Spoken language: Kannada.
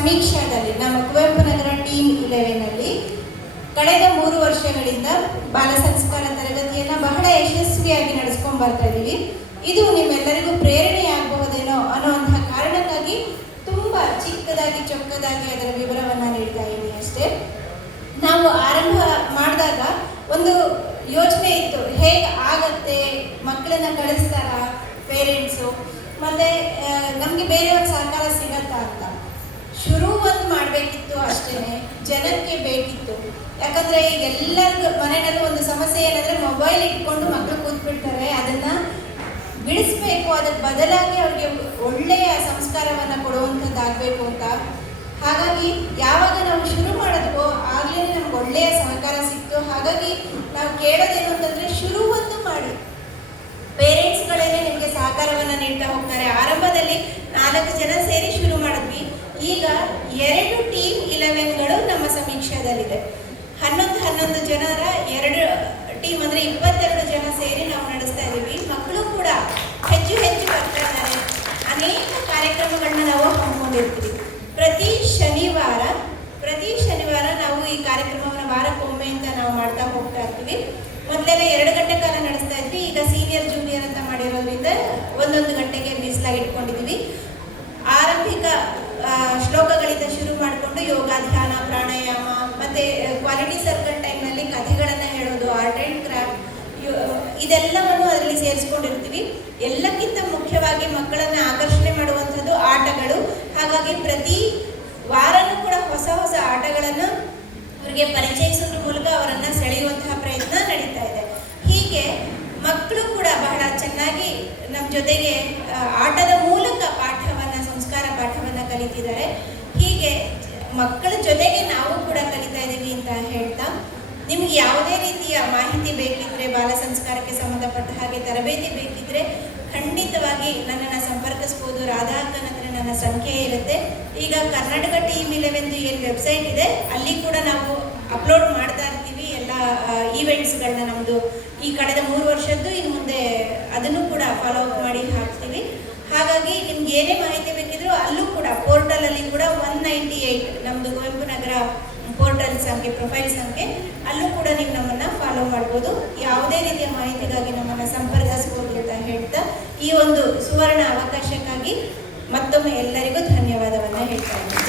ಸಮೀಕ್ಷಾದಲ್ಲಿ ನಮ್ಮ ಕುವೆಂಪು ನಗರ ಟೀಮ್ 11 ಕಳೆದ 3 ವರ್ಷಗಳಿಂದ ಬಾಲ ಸಂಸ್ಕಾರ ತರಗತಿಯನ್ನು ಬಹಳ ಯಶಸ್ವಿಯಾಗಿ ನಡೆಸ್ಕೊಂಡು ಬರ್ತಾ ಇದ್ದೀವಿ. ಇದು ನಿಮ್ಮೆಲ್ಲರಿಗೂ ಪ್ರೇರಣೆಯಾಗಬಹುದೇನೋ ಅನ್ನುವಂತಹ ಕಾರಣಕ್ಕಾಗಿ ತುಂಬ ಚಿಕ್ಕದಾಗಿ ಚೊಕ್ಕದಾಗಿ ಅದರ ವಿವರವನ್ನು ನೀಡ್ತಾ ಇದ್ದೀನಿ ಅಷ್ಟೇ. ನಾವು ಆರಂಭ ಮಾಡಿದಾಗ ಒಂದು ಯೋಚನೆ ಇತ್ತು, ಹೇಗೆ ಆಗತ್ತೆ, ಮಕ್ಕಳನ್ನ ಕಳಿಸ್ತಾರ ಪೇರೆಂಟ್ಸು, ಮತ್ತು ನಮಗೆ ಬೇರೆಯವ್ರ ಸಹಕಾರ ಸಿಗತ್ತಾ ಅಂತ ಶುರು ಒಂದು ಮಾಡಬೇಕಿತ್ತು ಅಷ್ಟೇ. ಜನಕ್ಕೆ ಬೇಕಿತ್ತು, ಯಾಕಂದರೆ ಈಗ ಎಲ್ಲರಿಗೂ ಮನೆಯಲ್ಲೂ ಒಂದು ಸಮಸ್ಯೆ ಏನಂದರೆ ಮೊಬೈಲ್ ಇಟ್ಕೊಂಡು ಮಕ್ಕಳು ಕೂತ್ಬಿಡ್ತಾರೆ. ಅದನ್ನು ಬಿಡಿಸ್ಬೇಕು, ಅದಕ್ಕೆ ಬದಲಾಗಿ ಅವ್ರಿಗೆ ಒಳ್ಳೆಯ ಸಂಸ್ಕಾರವನ್ನು ಕೊಡುವಂಥದ್ದಾಗಬೇಕು ಅಂತ. ಹಾಗಾಗಿ ಯಾವಾಗ ನಾವು ಶುರು ಮಾಡಿದ್ವೋ ಆಗಲೇ ನಮ್ಗೆ ಒಳ್ಳೆಯ ಸಹಕಾರ ಸಿಕ್ತು. ಹಾಗಾಗಿ ನಾವು ಕೇಳೋದೇನು ಅಂತಂದರೆ, ಶುರು ಒಂದು ಮಾಡಿ, ಪೇರೆಂಟ್ಸ್ಗಳೇನೆ ನಿಮಗೆ ಸಹಕಾರವನ್ನು ನೀಡ್ತಾ ಹೋಗ್ತಾರೆ. ಆರಂಭದಲ್ಲಿ 4 ಜನ ಸೇರಿ ಶುರು ಮಾಡಿದ್ವಿ. ಈಗ 2 ಟೀಮ್ 11ಗಳು ನಮ್ಮ ಸಮೀಕ್ಷೆಯಲ್ಲಿದೆ. 11 ಜನರ 2 ಟೀಮ್ ಅಂದರೆ 22 ಜನ ಸೇರಿ ನಾವು ನಡೆಸ್ತಾ ಇದ್ದೀವಿ. ಮಕ್ಕಳು ಕೂಡ ಹೆಚ್ಚು ಬರ್ತಾ ಇದ್ದಾರೆ. ಅನೇಕ ಕಾರ್ಯಕ್ರಮಗಳನ್ನ ನಾವು ಹಮ್ಮಿಕೊಂಡಿರ್ತೀವಿ. ಪ್ರತಿ ಶನಿವಾರ ನಾವು ಈ ಕಾರ್ಯಕ್ರಮವನ್ನು ವಾರಕ್ಕೊಮ್ಮೆ ಅಂತ ನಾವು ಮಾಡ್ತಾ ಹೋಗ್ತಾ ಇರ್ತೀವಿ. ಮೊದಲೆಲ್ಲ 2 ಗಂಟೆ ಕಾಲ ನಡೆಸ್ತಾ ಇದ್ವಿ. ಈಗ ಸೀನಿಯರ್ ಜೂನಿಯರ್ ಅಂತ ಮಾಡಿರೋದ್ರಿಂದ 1 ಗಂಟೆಗೆ ಮೀಸಲಾಗಿ ಇಟ್ಕೊಂಡಿದ್ದೀವಿ. ಆರಂಭಿಕ ಶ್ಲೋಕಗಳಿಂದ ಶುರು ಮಾಡಿಕೊಂಡು ಯೋಗ, ಧ್ಯಾನ, ಪ್ರಾಣಾಯಾಮ, ಮತ್ತು ಕ್ವಾಲಿಟಿ ಸರ್ಕಲ್ ಟೈಮ್ನಲ್ಲಿ ಕಥೆಗಳನ್ನು ಹೇಳೋದು, ಆರ್ಟ್ ಆ್ಯಂಡ್ ಕ್ರಾಫ್ಟ್, ಇದೆಲ್ಲವನ್ನು ಅದರಲ್ಲಿ ಸೇರಿಸ್ಕೊಂಡಿರ್ತೀವಿ. ಎಲ್ಲಕ್ಕಿಂತ ಮುಖ್ಯವಾಗಿ ಮಕ್ಕಳನ್ನು ಆಕರ್ಷಣೆ ಮಾಡುವಂಥದ್ದು ಆಟಗಳು. ಹಾಗಾಗಿ ಪ್ರತಿ ವಾರನೂ ಕೂಡ ಹೊಸ ಆಟಗಳನ್ನು ಅವರಿಗೆ ಪರಿಚಯಿಸೋದ್ರ ಮೂಲಕ ಅವರನ್ನು ಸೆಳೆಯುವಂತಹ ಪ್ರಯತ್ನ ನಡೀತಾ ಇದೆ. ಹೀಗೆ ಮಕ್ಕಳು ಕೂಡ ಬಹಳ ಚೆನ್ನಾಗಿ ನಮ್ಮ ಜೊತೆಗೆ ಆಟದ ಮೂಲಕ ಸಂಸ್ಕಾರ ಪಾಠವನ್ನು ಕಲಿತಿದ್ದಾರೆ. ಹೀಗೆ ಮಕ್ಕಳ ಜೊತೆಗೆ ನಾವು ಕೂಡ ಕಲಿತಾ ಇದ್ದೀವಿ ಅಂತ ಹೇಳ್ತಾ, ನಿಮ್ಗೆ ಯಾವುದೇ ರೀತಿಯ ಮಾಹಿತಿ ಬೇಕಿದ್ರೆ, ಬಾಲ ಸಂಸ್ಕಾರಕ್ಕೆ ಸಂಬಂಧಪಟ್ಟ ಹಾಗೆ ತರಬೇತಿ ಬೇಕಿದ್ರೆ ಖಂಡಿತವಾಗಿ ನನ್ನನ್ನು ಸಂಪರ್ಕಿಸ್ಬೋದು. ರಾಧಾ ಅಕ್ಕನ ಹತ್ರ ನನ್ನ ಸಂಖ್ಯೆ ಇರುತ್ತೆ. ಈಗ ಕರ್ನಾಟಕ ಟೀಮ್ 11 ಏನು ವೆಬ್ಸೈಟ್ ಇದೆ, ಅಲ್ಲಿ ಕೂಡ ನಾವು ಅಪ್ಲೋಡ್ ಮಾಡ್ತಾ ಇರ್ತೀವಿ ಎಲ್ಲ ಈವೆಂಟ್ಸ್ಗಳನ್ನ. ನಮ್ಮದು ಈ ಕಳೆದ 3 ವರ್ಷದ್ದು, ಇನ್ನು ಮುಂದೆ ಅದನ್ನು ಕೂಡ ಫಾಲೋ ಅಪ್ ಮಾಡಿ ಹಾಕ್ತೀವಿ. ಹಾಗಾಗಿ ನಿಮ್ಗೆ ಏನೇ ಮಾಹಿತಿ ಬೇಕಿದ್ರೂ ಅಲ್ಲೂ ಕೂಡ ಪೋರ್ಟಲಲ್ಲಿ ಕೂಡ 198 ನಮ್ಮದು ಕುವೆಂಪು ನಗರ ಪೋರ್ಟಲ್ ಸಂಖ್ಯೆ, ಪ್ರೊಫೈಲ್ ಸಂಖ್ಯೆ, ಅಲ್ಲೂ ಕೂಡ ನೀವು ನಮ್ಮನ್ನು ಫಾಲೋ ಮಾಡ್ಬೋದು. ಯಾವುದೇ ರೀತಿಯ ಮಾಹಿತಿಗಾಗಿ ನಮ್ಮನ್ನು ಸಂಪರ್ಕಿಸ್ಬೋದು ಅಂತ ಹೇಳ್ತಾ, ಈ ಒಂದು ಸುವರ್ಣ ಅವಕಾಶಕ್ಕಾಗಿ ಮತ್ತೊಮ್ಮೆ ಎಲ್ಲರಿಗೂ ಧನ್ಯವಾದವನ್ನು ಹೇಳ್ತಾ ಇದ್ದೀನಿ.